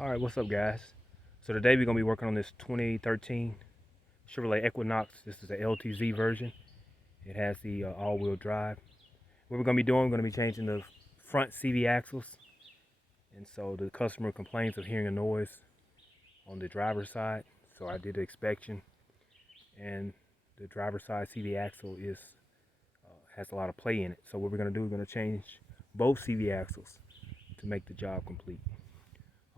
Alright, what's up guys? So today we're going to be working on this 2013 Chevrolet Equinox. This is the LTZ version. It has the all-wheel drive. What we're going to be doing, we're going to be changing the front CV axles. And so the customer complains of hearing a noise on the driver's side. So I did the inspection, and the driver's side CV axle has a lot of play in it. So what we're going to do, we're going to change both CV axles to make the job complete.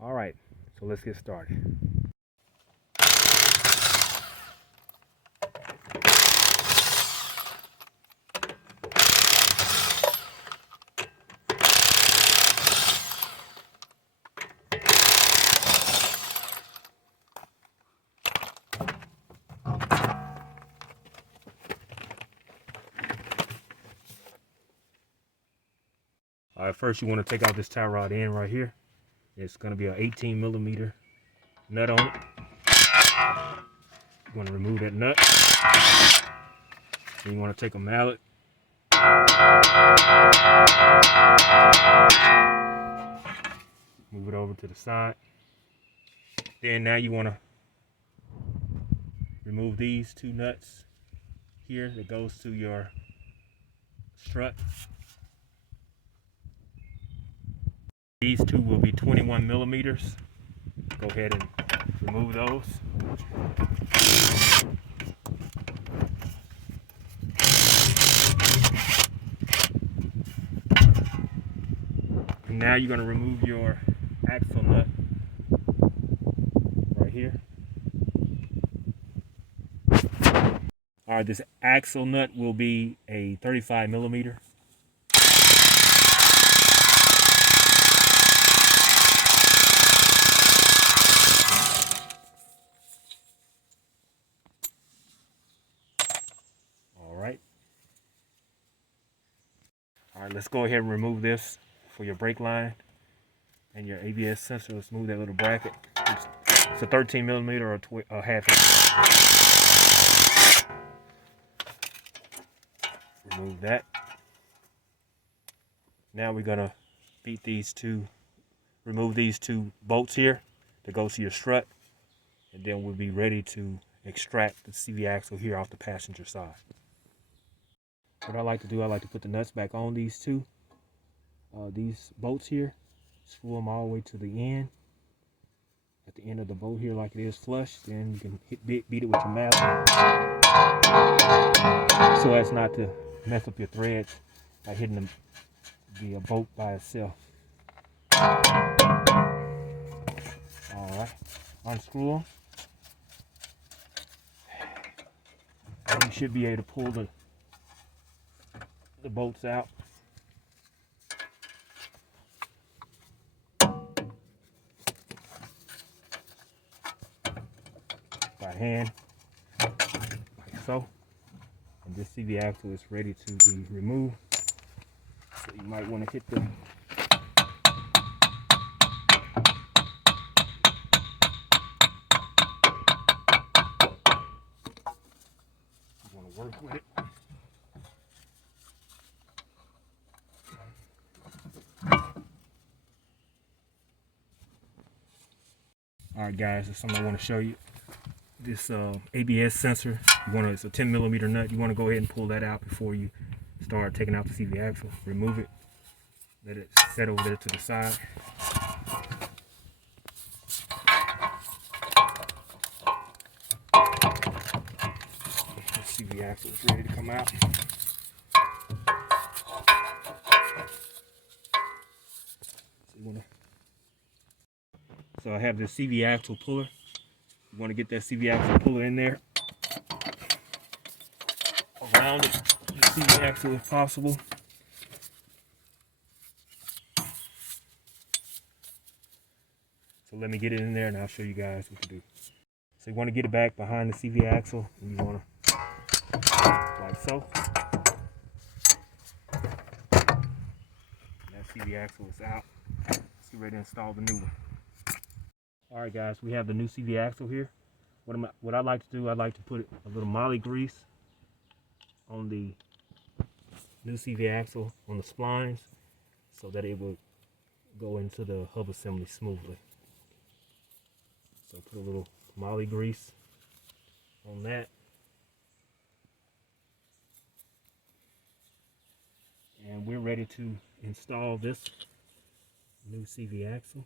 Alright, so let's get started. Alright, first you want to take out this tie rod end right here. It's going to be an 18mm nut on it. You want to remove that nut. Then you want to take a mallet. Move it over to the side. Then now you want to remove these two nuts here that goes to your strut. These two will be 21mm. Go ahead and remove those. And now you're going to remove your axle nut right here. Alright, this axle nut will be a 35mm. Alright, let's go ahead and remove this for your brake line and your ABS sensor. Let's move that little bracket. It's a 13mm or a half inch. Remove that. Now we're gonna remove these two bolts here that go to your strut, and then we'll be ready to extract the CV axle here off the passenger side. What I like to do, I like to put the nuts back on these bolts here, screw them all the way to the end. At the end of the bolt here, like it is flush, then you can beat it with your mallet so as not to mess up your threads by hitting the bolt by itself. Alright, unscrew them. And you should be able to pull the bolts out. By hand, like so. And this CV axle is ready to be removed. So you might want to hit the work with it. Alright guys, that's something I want to show you. This ABS sensor, it's a 10mm nut. You want to go ahead and pull that out before you start taking out the CV axle. Remove it. Let it set over there to the side. The CV axle is ready to come out. So I have the CV axle puller. You want to get that CV axle puller in there, around it, the CV axle if possible. So let me get it in there and I'll show you guys what to do. So you want to get it back behind the CV axle, and you want to, like so. And that CV axle is out. Let's get ready to install the new one. Alright guys, we have the new CV axle here. What I like to do, I like to put a little moly grease on the new CV axle on the splines so that it will go into the hub assembly smoothly. So put a little moly grease on that. And we're ready to install this new CV axle.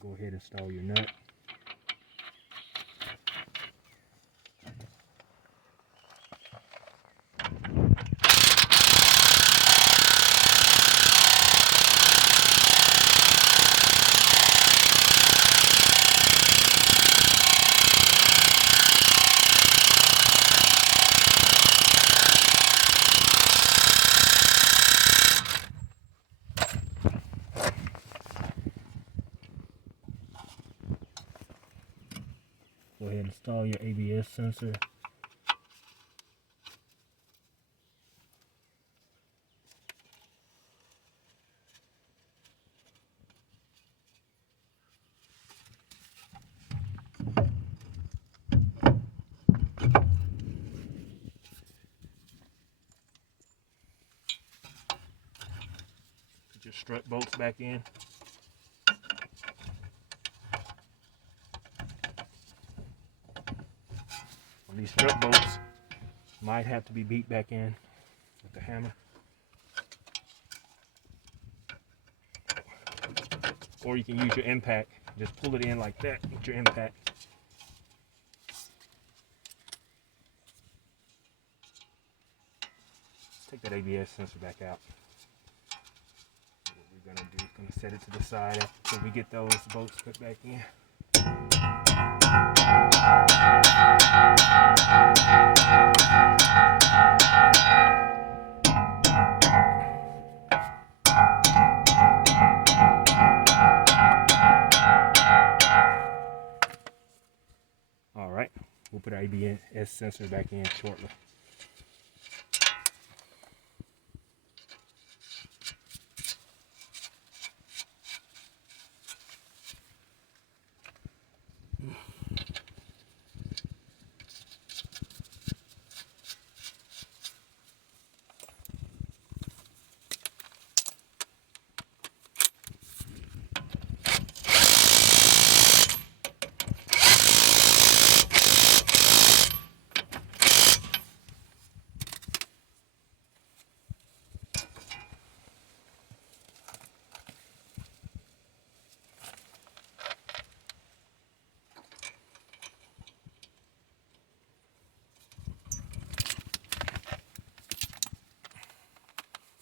Go ahead and install your nut. Go ahead and install your ABS sensor. Put your strut bolts back in. These strut bolts might have to be beat back in with the hammer. Or you can use your impact. Just pull it in like that with your impact. Take that ABS sensor back out. What we're gonna do is gonna set it to the side until we get those bolts put back in. All right, we'll put our ABS sensor back in shortly.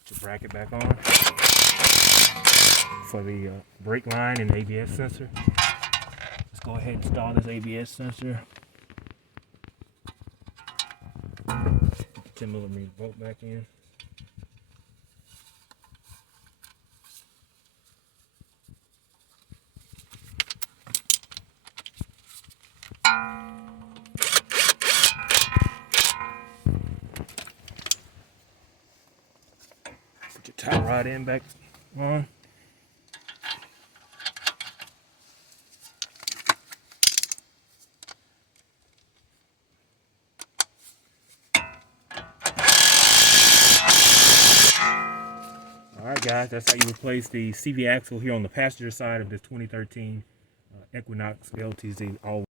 Put your bracket back on for the brake line and ABS sensor. Let's go ahead and install this ABS sensor. Put the 10mm bolt back in. Put your tie rod in back on. Alright guys, that's how you replace the CV axle here on the passenger side of this 2013 Equinox LTZ all